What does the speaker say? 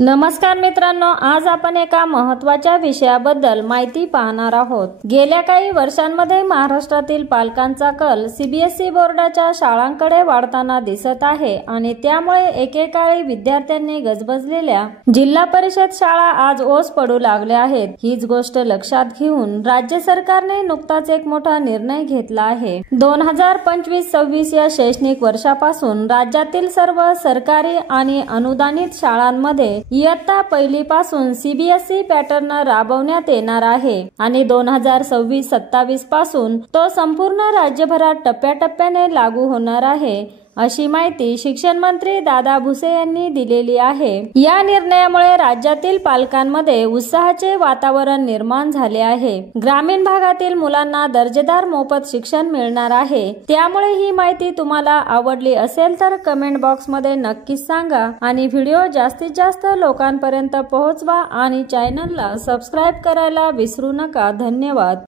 नमस्कार मित्रांनो, आज आपण एका महत्त्वाच्या विषयाबद्दल माहिती पाहणार आहोत। गेल्या काही वर्षांमध्ये महाराष्ट्रातील पालकांचा कल सीबीएसई बोर्डाच्या शाळांकडे वाढताना दिसत आहे आणि त्यामुळे एकेकाळी विद्यार्थ्यांनी गजबजलेल्या जिल्हा परिषद शाळा आज ओस पडू लागल्या आहेत। हीच गोष्ट लक्षात घेऊन राज्य सरकारने नुकताच एक मोठा निर्णय घेतला आहे। 2025-26 या शैक्षणिक वर्षापासून राज्यातील सर्व सरकारी आणि अनुदानित शाळांमध्ये इयत्ता पहिली पासून सीबीएसई पॅटर्न राबवण्यात येणार आहे आणि 2026-27 पासून तो संपूर्ण राज्यभरात टप्प्याटप्प्याने लागू होणार आहे, अशी माहिती शिक्षण मंत्री दादा भुसे यांनी दिलेली आहे। या निर्णयामुळे राज्यातील पालकांमध्ये उत्साहाचे वातावरण निर्माण झाले आहे। ग्रामीण भागातील मुलांना दर्जेदार मोफत शिक्षण मिळणार आहे। त्यामुळे ही माहिती तुम्हाला आवडली असेल तर कमेंट बॉक्स मध्ये नक्कीच सांगा आणि व्हिडिओ जास्तीत जास्त लोकांपर्यंत पोहोचवा आणि चॅनलला सबस्क्राइब करायला विसरू नका। धन्यवाद।